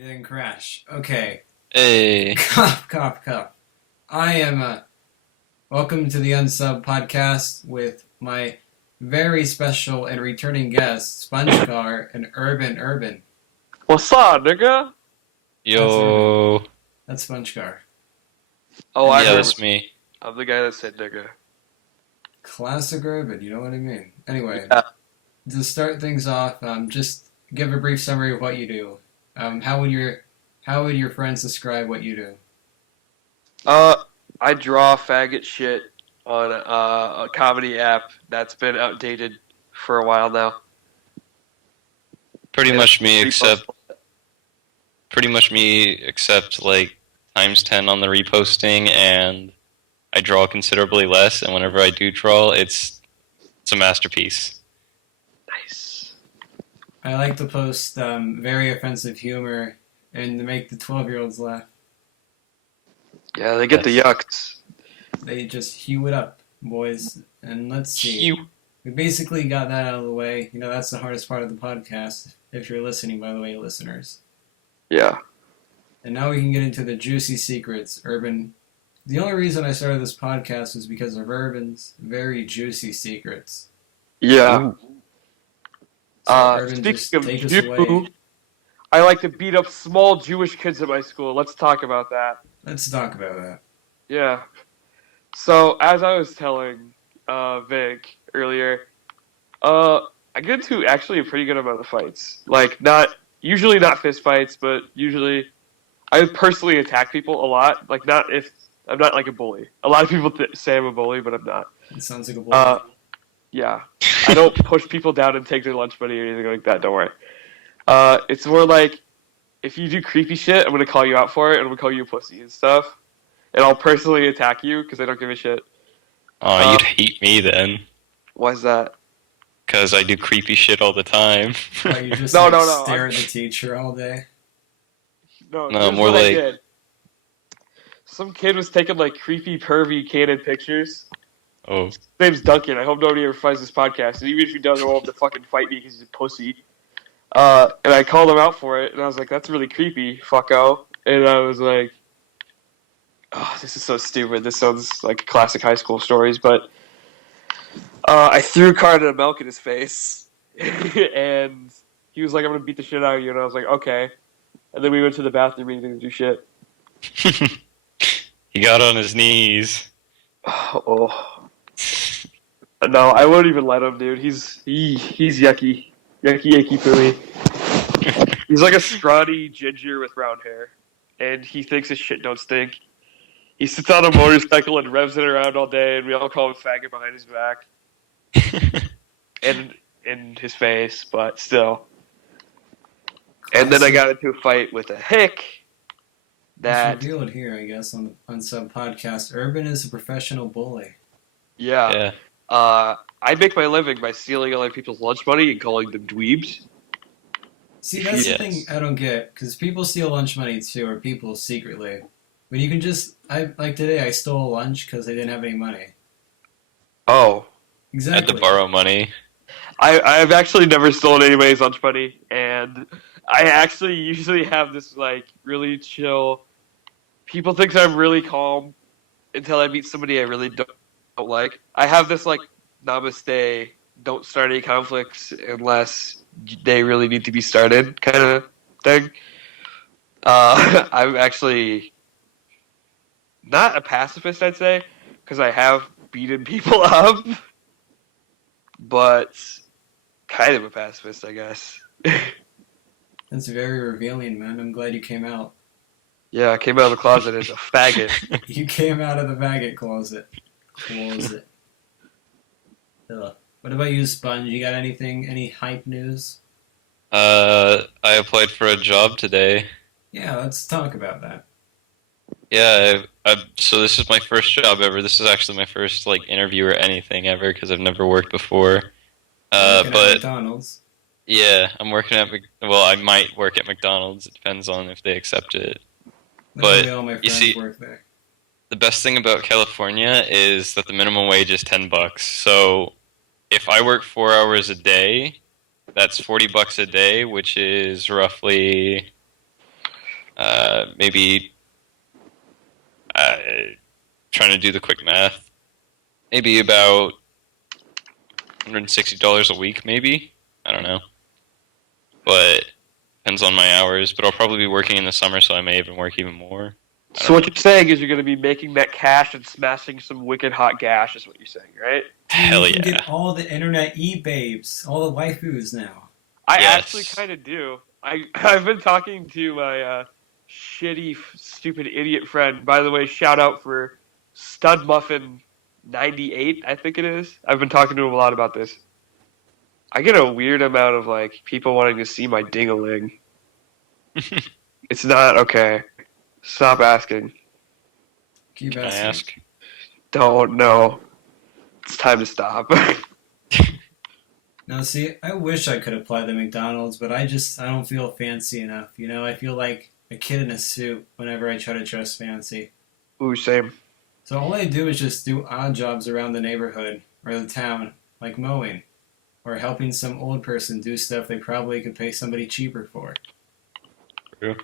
It didn't crash. Okay. Hey, Cop, cop, cop. I am, welcome to the Unsub podcast with my very special and returning guests, SpongeCar and Urban. What's up, nigga? That's Urban. yo. That's SpongeCar. Oh, And I Yeah, heard. that's me. I'm the guy that said nigga. classic Urban, you know what I mean? Anyway, Yeah. to start things off, just give a brief summary of what you do. How would your friends describe what you do? I draw faggot shit on a comedy app that's been outdated for a while now. Pretty And much me, it's except like times 10 on the reposting, and I draw considerably less. And whenever I do draw, it's a masterpiece. nice. I like to post very offensive humor and to make the 12-year-olds laugh. Yeah, they get the Yes. yucks. They just hew it up, boys. And let's see. Cute. We basically got that out of the way. You know, that's the hardest part of the podcast, if you're listening, by the way, listeners. Yeah. And now we can get into the juicy secrets. Urban. The only reason I started this podcast was because of Urban's very juicy secrets. Yeah. So, Urban, Speaking just of take us Jew, away. I like to beat up small Jewish kids at my school. Let's talk about that. Let's talk about that. Yeah. So, as I was telling Vic earlier, I get into actually a pretty good amount of fights. Like, usually not fist fights, but usually I personally attack people a lot. Like, I'm not like a bully. A lot of people say I'm a bully, but I'm not. It sounds like a bull. Yeah. I don't push people down and take their lunch money or anything like that, don't worry. It's more like, if you do creepy shit, I'm going to call you out for it, and I'm going to call you a pussy and stuff. And I'll personally attack you, because I don't give a shit. Oh, you'd hate me then, Why's that? because I do creepy shit all the time. Why you just No, like, no, no, stare I'm- at the teacher all day? No, No, here's more what I like- did. Some kid was taking, like, creepy, pervy, candid pictures. Oh, His name's Duncan. I hope nobody ever finds this podcast. And even if he does, he won't have to fucking fight me because he's a pussy. And I called him out for it, and I was like, that's really creepy, fucko. And I was like, oh, this is so stupid. This sounds like classic high school stories, but I threw a carton of milk in his face, and he was like, I'm going to beat the shit out of you. And I was like, okay. And then we went to the bathroom and he didn't do shit. he got on his knees. Oh. No, I won't even let him, dude. He's yucky. Yucky pooey. He's like a scrawny ginger with round hair, and he thinks his shit don't stink. He sits on a motorcycle and revs it around all day, and we all call him faggot behind his back and in his face, but still. And then I got into a fight with a hick that, It's revealed here, I guess, on the Unsub podcast. Urban is a professional bully. yeah. Yeah. I make my living by stealing other people's lunch money and calling them dweebs. See, that's Yes. the thing I don't get, because people steal lunch money too, or people secretly. When you can just, like today, I stole lunch because I didn't have any money. Oh. I had Exactly. to borrow money. I've actually never stolen anybody's lunch money, and I actually usually have this, like, really chill. People think I'm really calm until I meet somebody I really don't like. I have this, like, namaste, don't start any conflicts unless they really need to be started kind of thing. I'm actually not a pacifist, I'd say, because I have beaten people up, but kind of a pacifist, I guess. That's very revealing, man. I'm glad you came out. Yeah, I came out of the closet as a faggot. You came out of the maggot closet. Closet. Ugh. What about you, Sponge? You got anything, any hype news? I applied for a job today. Yeah, let's talk about that. Yeah, so this is my first job ever. This is actually my first like interview or anything ever because I've never worked before. Working at But McDonald's. yeah, I'm working at well, I might work at McDonald's. It depends on if they accept it. Literally but all my you friends see- work there. The best thing about California is that the minimum wage is $10. So if I work 4 hours a day, that's $40 a day, which is roughly Maybe trying to do the quick math. Maybe about $160 a week, maybe. I don't know. But depends on my hours. But I'll probably be working in the summer, so I may even work even more. So what you're saying is you're going to be making that cash and smashing some wicked hot gash is what you're saying, right? Hell You can yeah. get all the internet e-babes, all the waifus now. I Yes. actually kind of do. I've been talking to my shitty, stupid idiot friend. By the way, shout out for Stud Muffin 98, I think it is. I've been talking to him a lot about this. I get a weird amount of like people wanting to see my ding-a-ling. It's not okay. Stop asking. Keep Can I asking. ask? Don't know. It's time to stop. Now, see, I wish I could apply to McDonald's, but I don't feel fancy enough. You know, I feel like a kid in a suit whenever I try to dress fancy. Ooh, same. So all I do is just do odd jobs around the neighborhood or the town, like mowing, or helping some old person do stuff they probably could pay somebody cheaper for. True.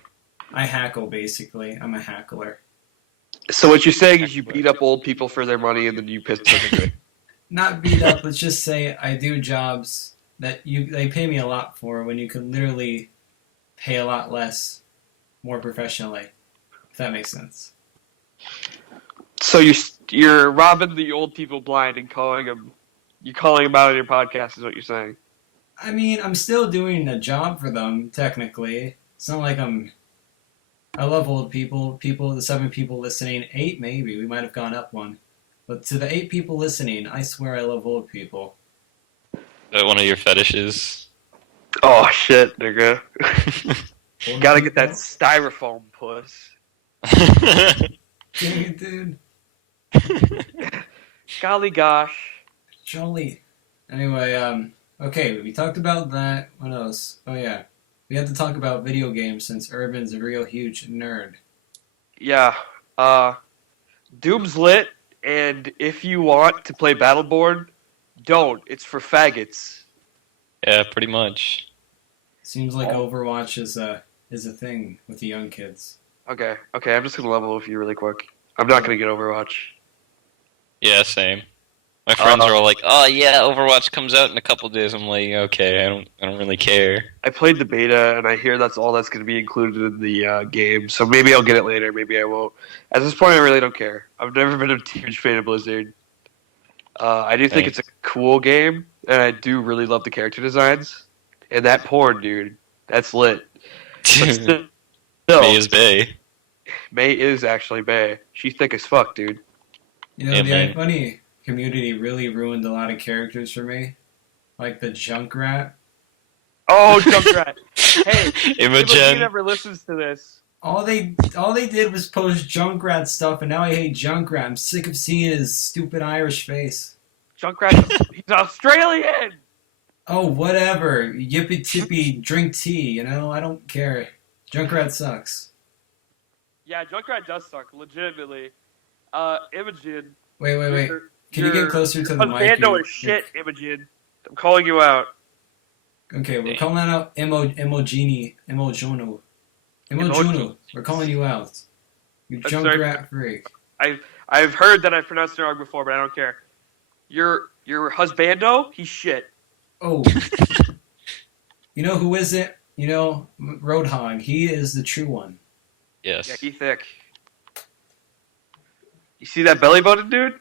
I hackle, basically. I'm a hackler. So what you're saying is you beat up old people for their money and then you piss them into it. Not beat up, let's just say I do jobs that they pay me a lot for when you could literally pay a lot less more professionally. If that makes sense. So you're robbing the old people blind and calling them out on your podcast is what you're saying. I mean, I'm still doing a job for them, technically. It's not like I love old people. The 7 people listening, 8 maybe. We might have gone up one. But to the 8 people listening, I swear I love old people. Is that one of your fetishes? Oh shit, nigga. Old Gotta get that people? styrofoam puss. Dang it, dude. Golly gosh. Jolly. Anyway, okay, we talked about that. What else? Oh yeah. We have to talk about video games since Urban's a real huge nerd. Yeah. Doom's lit, and if you want to play Battleborn, don't. It's for faggots. Yeah, pretty much. Seems like Overwatch is a thing with the young kids. Okay, I'm just gonna level with you really quick. I'm not gonna get Overwatch. Yeah, same. My friends are all like, "Oh yeah, Overwatch comes out in a couple days." I'm like, "Okay, I don't really care." I played the beta, and I hear that's all that's going to be included in the game. So maybe I'll get it later, maybe I won't. At this point, I really don't care. I've never been a huge fan of Blizzard. I do think it's a cool game, and I do really love the character designs. And that porn, dude, that's lit. But still, May is Bay. May is actually bae. She's thick as fuck, dude. You know, Yeah, the man. funny community really ruined a lot of characters for me. Like the Junkrat. Oh, Junkrat. Hey, if Imogen. never listens to this. All they did was post Junkrat stuff, and now I hate Junkrat. I'm sick of seeing his stupid Irish face. Junkrat, he's Australian! Oh, whatever. Yippee tippy, drink tea, you know? I don't care. Junkrat sucks. Yeah, Junkrat does suck, legitimately. Imogen. Wait. Can you get closer to the mic? Bando is shit, Imogen. I'm calling you out. Okay, we're calling out Emojono. We're calling you out. You I'm sorry. Junkrat freak. I've heard that I pronounced it wrong before, but I don't care. Your husbando, he's shit. Oh. You know who is it? You know, Roadhog. He is the true one. Yes. Yeah, he's thick. You see that belly button, dude?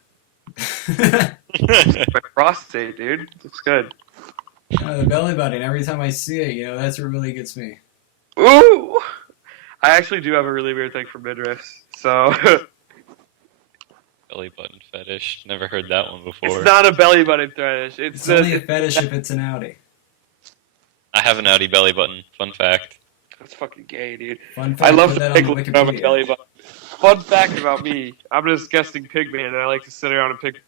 My prostate, dude. Looks good. The belly button. Every time I see it, you know, that's what really gets me. Ooh! I actually do have a really weird thing for midriffs, so... Belly button fetish. Never heard that one before. It's not a belly button fetish. It's only a fetish if it's an Audi. I have an Audi belly button. Fun fact. That's fucking gay, dude. Fun I fact, love put the that pig on looking on my Wikipedia. belly button. Fun fact about me, I'm a disgusting pig man, and I like to sit around and pick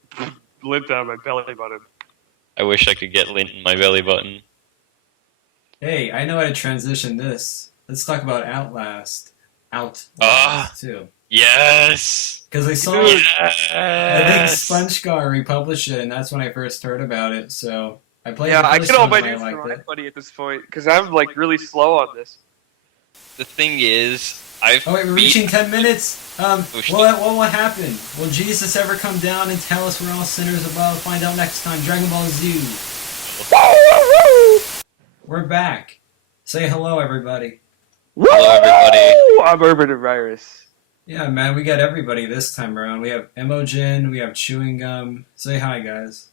lint out of my belly button. I wish I could get lint in my belly button. Hey, I know how to transition this. Let's talk about Outlast. Too. Yes! Because I saw Dude. I think Yes! SpongeGar republished it, and that's when I first heard about it. So I played Yeah, the I first get all one my and I news from liked it. my buddy at this point, because I'm, like, really slow on this. The thing is, I've Oh wait, we're beat- reaching 10 minutes. shit. What will happen? Will Jesus ever come down and tell us we're all sinners above? Find out next time. Dragon Ball Z. We're back. Say hello, everybody. Hello, everybody. I'm Urban and Virus. Yeah, man, we got everybody this time around. We have Emogen, we have Chewing Gum. Say hi, guys.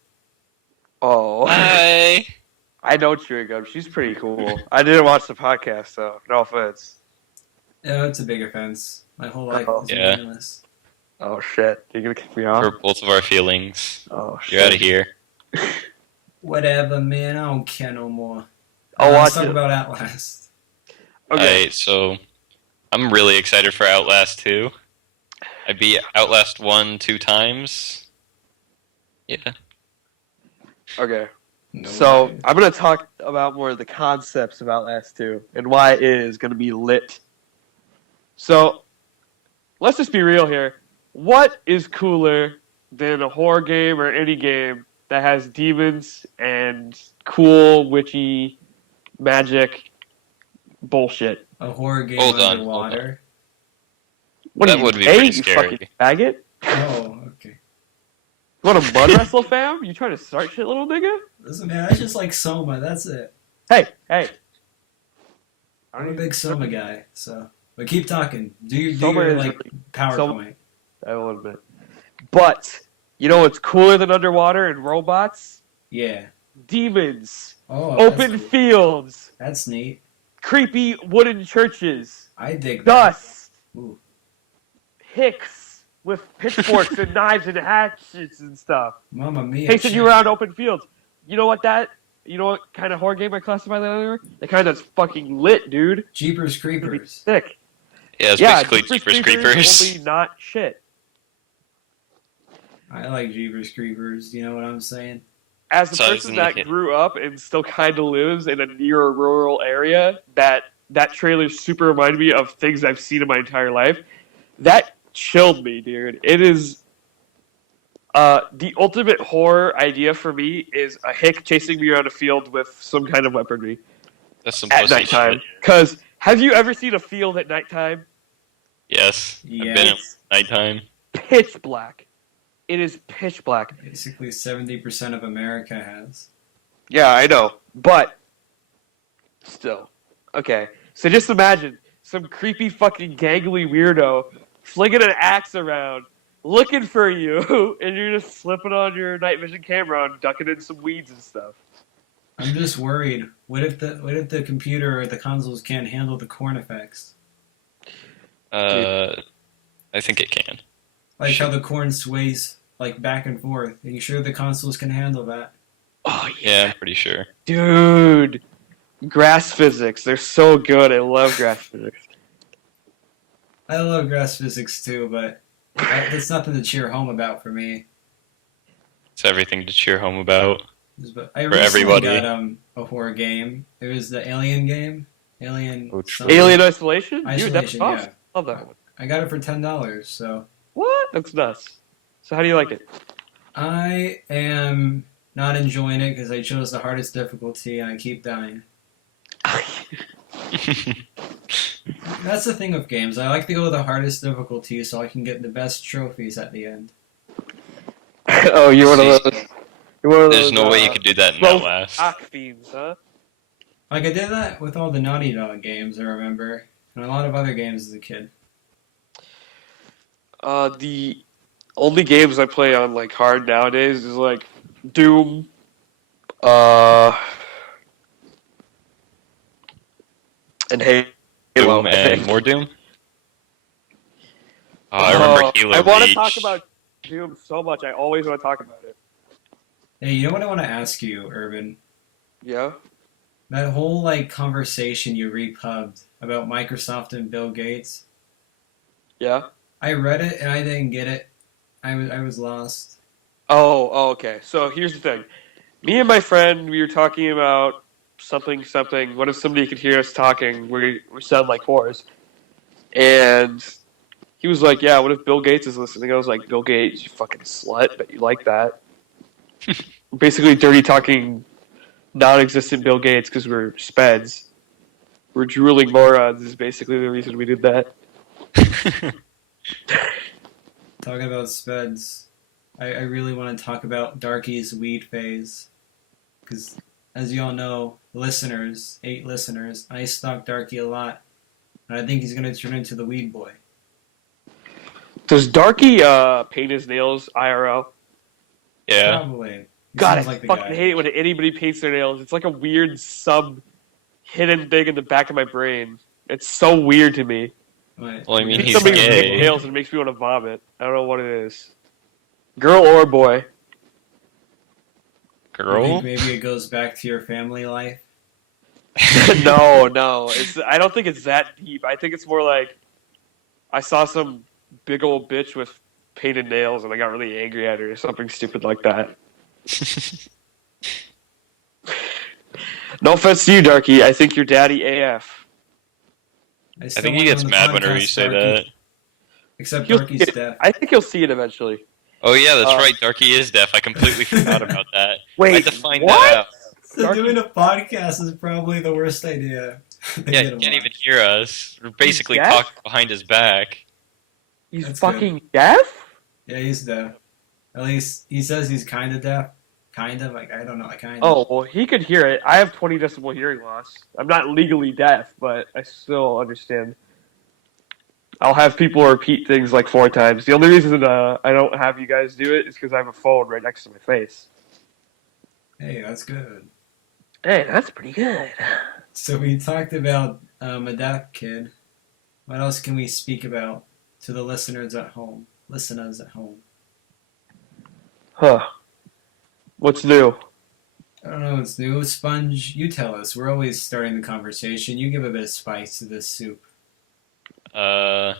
Oh, Hi. I know Chewing Gum. She's pretty cool. I didn't watch the podcast, though. No offense. Yeah, it's a big offense. My whole life is Yeah. meaningless. Oh, shit. You're going to kick me off? For both of our feelings. Oh, shit. You're out of here. Whatever, man. I don't care no more. I'll Let's watch talk it. about Outlast. Okay. Alright, so I'm really excited for Outlast 2. I beat Outlast 1 2 times. Yeah. Okay. No So, way. I'm going to talk about more of the concepts of Outlast 2 and why it is going to be lit. So, let's just be real here. What is cooler than a horror game or any game that has demons and cool, witchy, magic bullshit? A horror game Hold on, underwater. What That are you, would be gay, pretty you scary. fucking faggot? Oh, okay. You want to mud wrestle, fam? You trying to start shit, little nigga? Listen, man, I just like Soma. That's it. Hey, hey. I'm a big Soma guy, so. But keep talking. Do Soma your is like really- PowerPoint. I will admit. But, you know what's cooler than underwater and robots? Yeah. Demons. Oh, Open that's, cool. fields. That's neat. Creepy wooden churches. I dig that. Dust. Ooh. Hicks with pitchforks and knives and hatchets and stuff. Mamma mia. Chasing you shit. around open fields. You know what kind of horror game I classify that under? The kind that's fucking lit, dude. Jeepers It's gonna be Creepers. sick. Yeah, it's Yeah, basically Jeepers Creepers. only not shit. I like Jeepers Creepers. You know what I'm saying? As a So person isn't that it- grew up and still kind of lives in a near rural area, that trailer super reminded me of things I've seen in my entire life. That chilled me, dude. It is the ultimate horror idea for me is a hick chasing me around a field with some kind of weaponry That's some at pussy nighttime. shit. Because have you ever seen a field at nighttime? Yes. I've been at Yes. nighttime. Pitch black. It is pitch black. Basically, 70% of America has. Yeah, I know. But still. Okay. So just imagine some creepy fucking gangly weirdo flinging an axe around, looking for you, and you're just slipping on your night vision camera and ducking in some weeds and stuff. I'm just worried. What if the computer or the consoles can't handle the corn effects? I think it can. Like how the corn sways like back and forth. Are you sure the consoles can handle that? Oh Yeah, I'm pretty sure. dude. Grass physics. They're so good. I love grass physics. I love grass physics too, but it's nothing to cheer home about for me. It's everything to cheer home about. I For recently everybody. got a horror game. It was the Alien game. Alien. Oh, true. something. Alien Isolation? Dude, that's Isolation, awesome. yeah. Love that one. I got it for $10. So What? That's nuts. So how do you like it? I am not enjoying it because I chose the hardest difficulty and I keep dying. That's the thing with games. I like to go with the hardest difficulty so I can get the best trophies at the end. Oh, you're one of those. You're one of those. There's no way you could do that in both Outlast. Ock fiends, huh? Like I did that with all the Naughty Dog games, I remember, and a lot of other games as a kid. The only games I play on like hard nowadays is like Doom, and Halo. Doom I and think. more Doom? Oh, I remember Halo I want to Reach. talk about Doom so much. I always want to talk about it. Hey, you know what I want to ask you, Urban? Yeah. That whole like conversation you repubbed about Microsoft and Bill Gates. Yeah. I read it and I didn't get it. I was lost. Oh, okay. So here's the thing. Me and my friend, we were talking about something. What if somebody could hear us talking? We sound like whores. And he was like, yeah, what if Bill Gates is listening? I was like, Bill Gates, you fucking slut, but you like that. Basically dirty talking non-existent Bill Gates because we're speds. We're drooling morons is basically the reason we did that. Talking about speds, I really want to talk about Darky's weed phase. Because, as you all know, listeners, 8 listeners, I stalk Darky a lot. And I think he's going to turn into the weed boy. Does Darky paint his nails IRL? Yeah. Probably. He God, I seems like the fucking guy. hate it when anybody paints their nails. It's like a weird hidden thing in the back of my brain. It's so weird to me. What? Well, I mean, If he's somebody gay. paints nails, it makes me want to vomit. I don't know what it is. Girl or boy? You Girl? think maybe it goes back to your family life? No. I don't think it's that deep. I think it's more like I saw some big old bitch with painted nails and I got really angry at her or something stupid like that. No offense to you, Darky. I think you're daddy AF. I think he gets mad whenever you say that. Except He'll Darky's see it. deaf. I think you'll see it eventually. Oh yeah, that's right. Darky is deaf. I completely forgot about that. Wait, I had to find what? that out. So Darky- doing a podcast is probably the worst idea. Yeah, he can't even hear us. We're basically deaf? talking behind his back. He's That's fucking deaf? Yeah, he's deaf. At least he says he's kind of deaf. Kind of, like, I don't know, like, kind of. Oh, well, he could hear it. I have 20 decibel hearing loss. I'm not legally deaf, but I still understand. I'll have people repeat things like 4 times. The only reason I don't have you guys do it is because I have a phone right next to my face. Hey, that's good. Hey, that's pretty good. So we talked about a deaf kid. What else can we speak about to the listeners at home? Listeners at home. Huh. What's new? I don't know what's new. Sponge, you tell us. We're always starting the conversation. You give a bit of spice to this soup. Some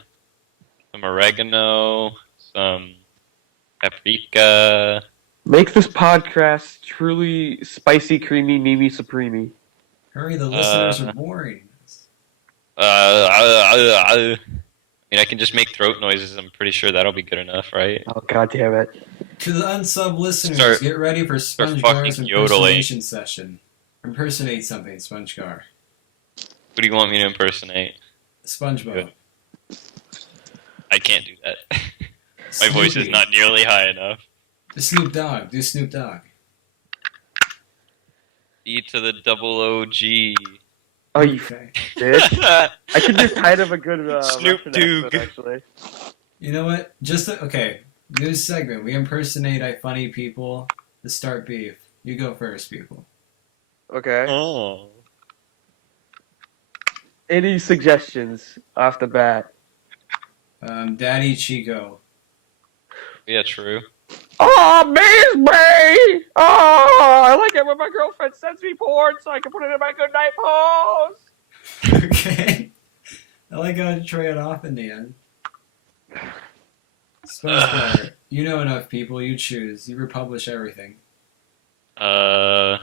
oregano, some paprika. Make this podcast truly spicy, creamy, Mimi Supreme. Hurry, the listeners are boring. I mean, I can just make throat noises. I'm pretty sure that'll be good enough, right? Oh, god damn it. To the unsub listeners, Start- get ready for start SpongeGar's fucking yodeling. impersonation session. Impersonate something, SpongeGar. Who do you want me to impersonate? SpongeBob. I can't do that. My voice is Snoopy. not nearly high enough. Snoop Dogg. Do Snoop Dogg. E to the double OG. Oh, you Okay. bitch. I could do kind of a good Snoop Russian Dogg. accent, actually. You know what? Okay. New segment. We impersonate funny people to start beef. You go first, people. Okay. Oh. Any suggestions off the bat? Daddy Chico. Yeah, true. Oh, Miss Bay! Oh, I like it when my girlfriend sends me porn so I can put it in my goodnight pose! Okay. I like how to try it off in the end. SpongeBob, you know enough people. You choose. You republish everything. Not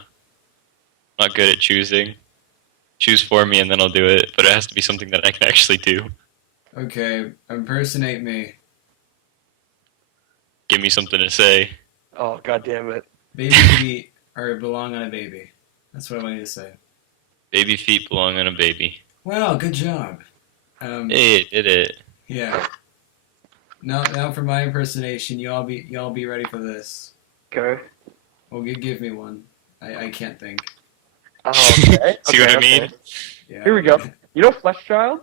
good at choosing. Choose for me and then I'll do it, but it has to be something that I can actually do. Okay, impersonate me. Give me something to say. Oh, god damn it. Baby feet are belong on a baby. That's what I want you to say. Baby feet belong on a baby. Wow, good job. Hey, it did it. Yeah. Now for my impersonation. You all be ready for this. Okay. Well, give me one. I can't think. Oh, okay. See what I mean? Yeah. Here we go. You know Flesh Child?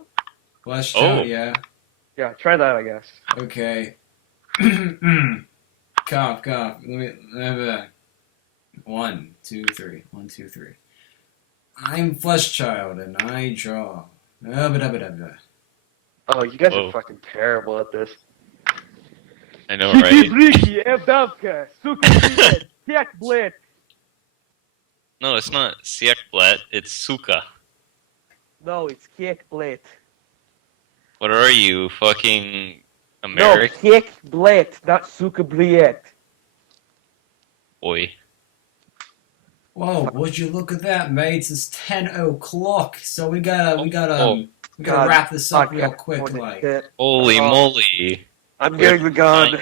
Flesh Oh. Child, yeah. Yeah, try that, I guess. Okay. Cough. Let me. 1, 2, 3. 1, 2, 3. I'm Flesh Child and I draw. Ba-da-ba-da-ba. Oh, you guys Whoa. are fucking terrible at this. I know, right? No, it's not Siekblet, it's Suka. No, it's Kiekblet. What are you, fucking No, American Kiekblet, not Sukabliet. boy? Whoa, would you look at that, mates? It's 10 o'clock, so we gotta God, wrap this up real podcast quick, morning like. shit. Holy Oh. moly. I'm getting the gun.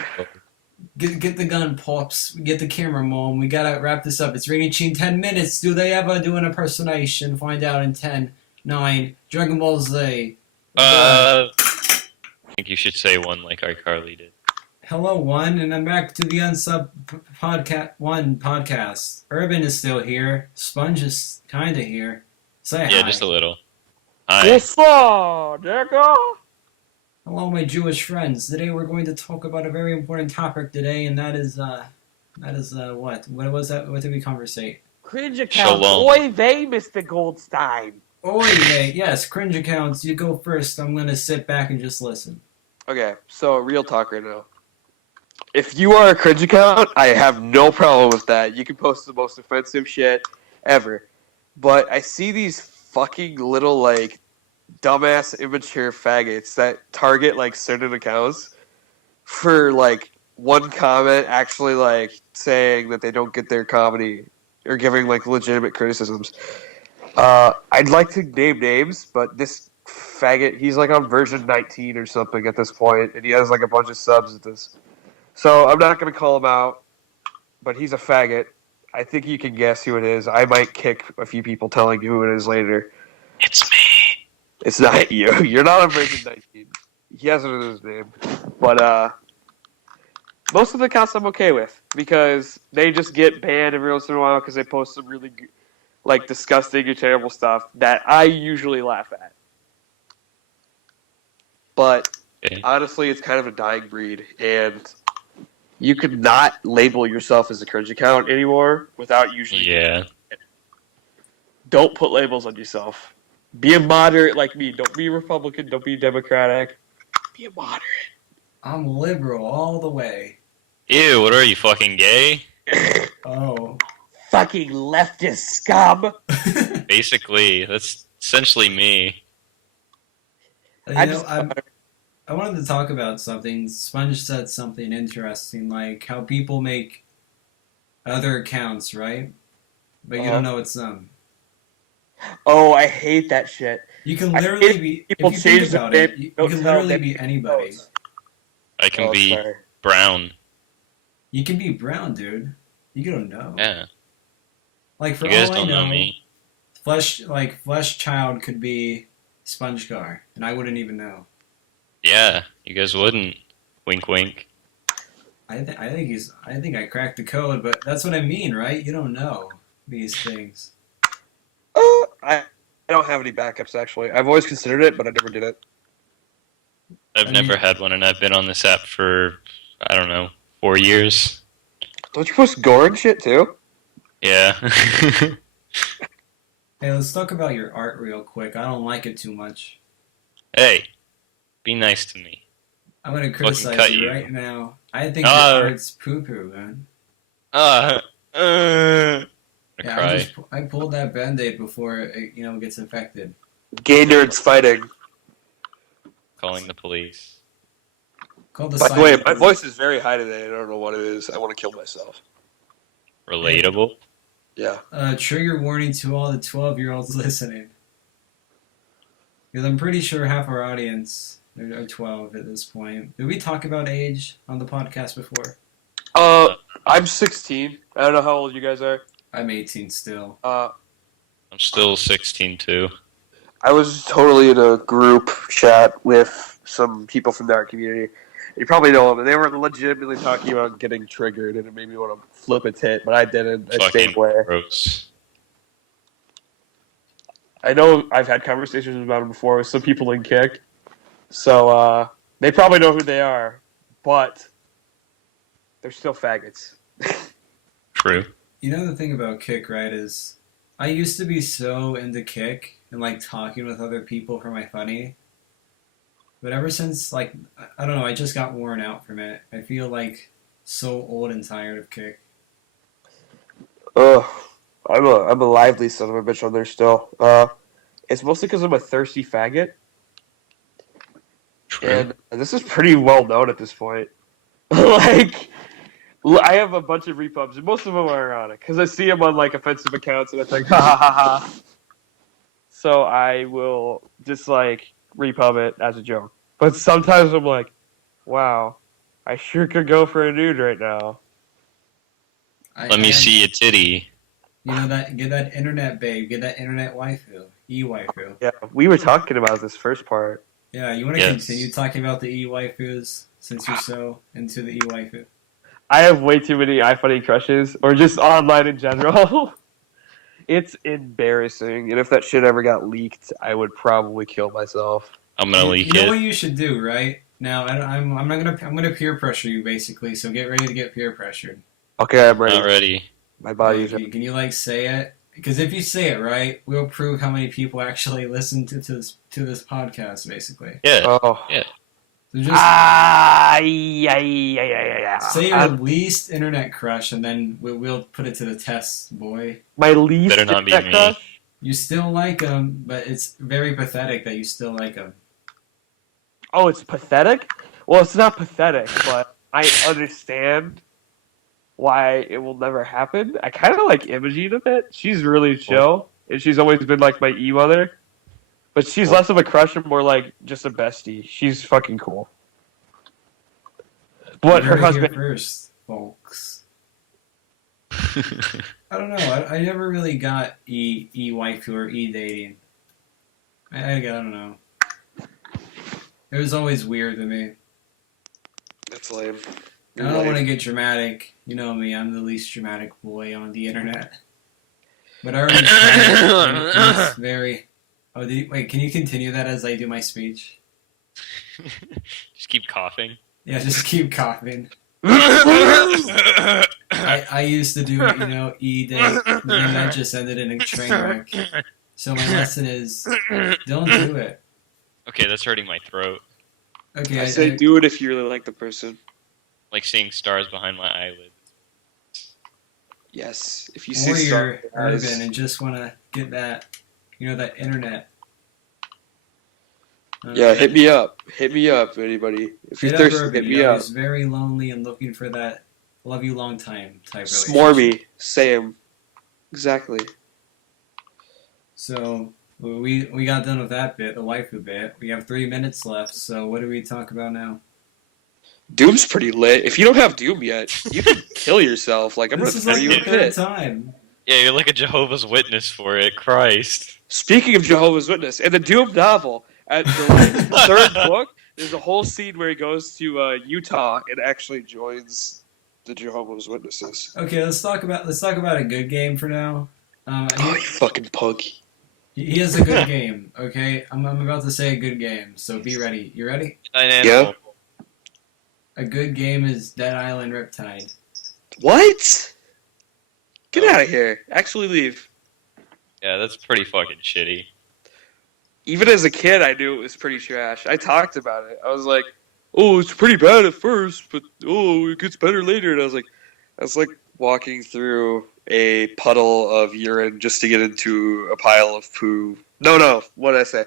Get the gun, pops. Get the camera, mom. We gotta wrap this up. It's reaching 10 minutes. Do they ever do an impersonation? Find out in 10, 9, Dragon Ball Z. Thank think you should say one like iCarly did. Hello, one, and I'm back to the Unsub podcast. Urban is still here. Sponge is kinda here. Say hi. Yeah, just a little. Hi. Yes, sir, nigga. Hello, my Jewish friends. Today we're going to talk about a very important topic today, and that is what? What was that? What did we conversate? Cringe account. Shalom. Oy vey, Mr. Goldstein. Oh, yeah, yes, cringe accounts. You go first. I'm gonna sit back and just listen. Okay, so real talk right now. If you are a cringe account, I have no problem with that. You can post the most offensive shit ever. But I see these fucking little, like, dumbass, immature faggots that target, like, certain accounts for, like, one comment actually, like, saying that they don't get their comedy or giving, like, legitimate criticisms. I'd like to name names, but this faggot, he's, like, on version 19 or something at this point, and he has, like, a bunch of subs at this. So I'm not going to call him out, but he's a faggot. I think you can guess who it is. I might kick a few people telling you who it is later. It's me. It's not you. You're not on version 19. He has it in his name. But most of the accounts I'm okay with because they just get banned every once in a while because they post some really like disgusting or terrible stuff that I usually laugh at. But Okay. honestly, it's kind of a dying breed, and you could not label yourself as a cringe account anymore without usually. Yeah. Don't put labels on yourself. Be a moderate like me. Don't be Republican. Don't be Democratic. Be a moderate. I'm liberal all the way. Ew, what are you, fucking gay? Oh. Fucking leftist scum. Basically, that's essentially me. I wanted to talk about something. Sponge said something interesting, like how people make other accounts, right? But you don't know it's them. Oh, I hate that shit. You can I literally hate be. people If you change think their about name, it, you don't can tell literally them be who anybody. knows. I can Oh, be sorry. brown. You can be brown, dude. You don't know. Yeah. Like for You guys all I don't know know, me. Flesh Child could be SpongeGar, and I wouldn't even know. Yeah, you guys wouldn't. Wink, wink. I think I cracked the code, but that's what I mean, right? You don't know these things. I don't have any backups, actually. I've always considered it, but I never did it. I've I never mean- had one, and I've been on this app for, I don't know, 4 years. Don't you post gore and shit, too? Yeah. Hey, let's talk about your art real quick. I don't like it too much. Hey, be nice to me. I'm gonna cut criticize you you. right now. I think your art's poo-poo, man. I'm Yeah, cry. I pulled that Band-Aid before it, gets infected. Gay nerds fighting. Calling the police. Called the By the way, silent my police. voice is very high today. I don't know what it is. I want to kill myself. Relatable. Yeah. Trigger warning to all the 12-year-olds listening. Because I'm pretty sure half our audience are 12 at this point. Did we talk about age on the podcast before? I'm 16. I don't know how old you guys are. I'm 18 still. I'm still 16 too. I was totally in a group chat with some people from our community. You probably know them, and they were legitimately talking about getting triggered, and it made me want to flip a tit, but I didn't. I stayed Fucking away. gross. I know I've had conversations about it before with some people in Kick, so they probably know who they are, but they're still faggots. True. You know the thing about Kick, right, is I used to be so into Kick and like talking with other people for my funny. But ever since, like, I don't know, I just got worn out from it. I feel like so old and tired of Kick. Ugh, I'm a lively son of a bitch on there still. It's mostly because I'm a thirsty faggot, True. and this is pretty well known at this point. Like, I have a bunch of repubs, and most of them are ironic because I see them on like offensive accounts, and I think ha ha ha ha. So I will just like repub it as a joke. But sometimes I'm like, wow, I sure could go for a nude right now. Let me see a titty. You know that, get that internet babe, get that internet waifu, e-waifu. Yeah, we were talking about this first part. Yeah, you want to Yes. continue talking about the e-waifus since you're so into the e-waifu? I have way too many iFunny crushes, or just online in general. It's embarrassing, and if that shit ever got leaked, I would probably kill myself. I'm gonna You leak know it. what you should do, right? Now, I'm not gonna I'm gonna peer pressure you basically. So get ready to get peer pressured. Okay, I'm ready. Not ready. My body's Can you like say it? Because if you say it right, we'll prove how many people actually listen to this podcast. Basically, Yeah. Oh. Yeah. so just Yeah. say your least internet crush, and then we'll put it to the test, boy. My least Better not be internet me. crush? You still like him, but it's very pathetic that you still like him. Oh, it's pathetic? Well, it's not pathetic, but I understand why it will never happen. I kind of like Imogen a bit. She's really chill, and she's always been like my e-mother. But she's less of a crush and more like just a bestie. She's fucking cool. But You her heard it here husband... first, folks. I don't know. I never really got e-waifu or e-dating. I don't know. It was always weird to me. That's lame. I don't want to get dramatic. You know me, I'm the least dramatic boy on the internet. But I already tried it. It's very... Oh, wait, can you continue that as I do my speech? Just keep coughing. Yeah, just keep coughing. I used to do, e-date, but then that just ended in a train wreck. So my lesson is, don't do it. Okay, that's hurting my throat. Okay, I say do it if you really like the person. Like seeing stars behind my eyelids. Yes, if you or see you're stars. urban and just want to get that, that internet. Yeah, hit me up. Hit me up, anybody. If you're thirsty, Urban, hit me up. He's very lonely and looking for that love you long time type relationship. Smarmy, Sam. Exactly. So we got done with that bit, the waifu bit. We have 3 minutes left. So what do we talk about now? Doom's pretty lit. If you don't have Doom yet, you can kill yourself. Like I'm This gonna is throw like you the in a third pit. time. Yeah, you're like a Jehovah's Witness for it. Christ. Speaking of Jehovah's Witness, in the Doom novel, at the third book, there's a whole scene where he goes to Utah and actually joins the Jehovah's Witnesses. Okay, let's talk about a good game for now. Oh, you fucking punk. He has a good game. Okay, I'm about to say a good game. So be ready. You ready? Yeah. A good game is Dead Island Riptide. What? Get out of here. Actually leave. Yeah, that's pretty fucking shitty. Even as a kid, I knew it was pretty trash. I talked about it. I was like, oh, it's pretty bad at first, but oh, it gets better later. And I was like walking through a puddle of urine just to get into a pile of poo. No, what did I say?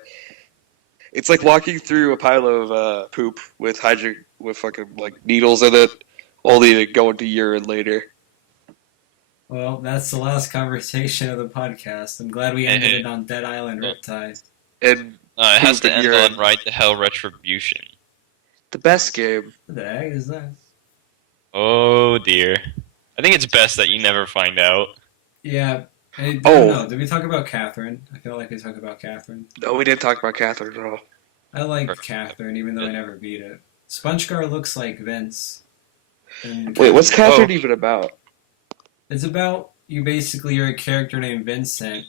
It's like walking through a pile of poop with fucking like needles in it, only to go into urine later. Well, that's the last conversation of the podcast. I'm glad we ended it on Dead Island Riptide. And It has to poop and end urine. on Ride to Hell Retribution. The best game. What the heck is that? Oh dear. I think it's best that you never find out. Yeah. I don't Oh. know. Did we talk about Catherine? I feel like we talked about Catherine. No, we didn't talk about Catherine at all. I liked Catherine, even though I never beat it. SpongeGar looks like Vince. And Wait, what's Catherine Oh. even about? It's about you're a character named Vincent,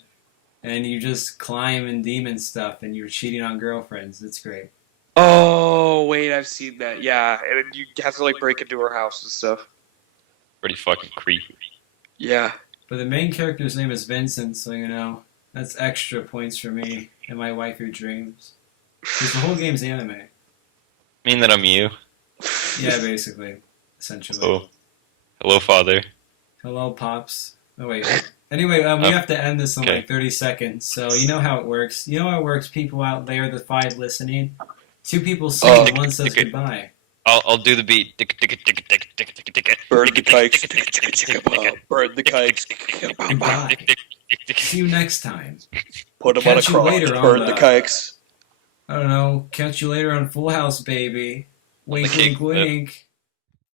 and you just climb and demon stuff, and you're cheating on girlfriends. It's great. Oh, wait, I've seen that. Yeah, and you have to like break into her house and stuff. Pretty fucking creepy. Yeah. But the main character's name is Vincent, so that's extra points for me and my waifu dreams. Because the whole game's anime. Mean that I'm you. Yeah, basically. Essentially. Oh. Hello, father. Hello, Pops. Oh, wait. Anyway, we have to end this in Okay. like 30 seconds, so you know how it works. You know how it works, people out there, the 5 listening? 2 people sing, and 1 says goodbye. I'll do the beat. Burn the kikes. Burn the kikes. Goodbye. See you next time. Put them on a Catch you cross. later on Burn the- the kikes. I don't know. Catch you later on Full House, baby. Wink, cake wink, wink.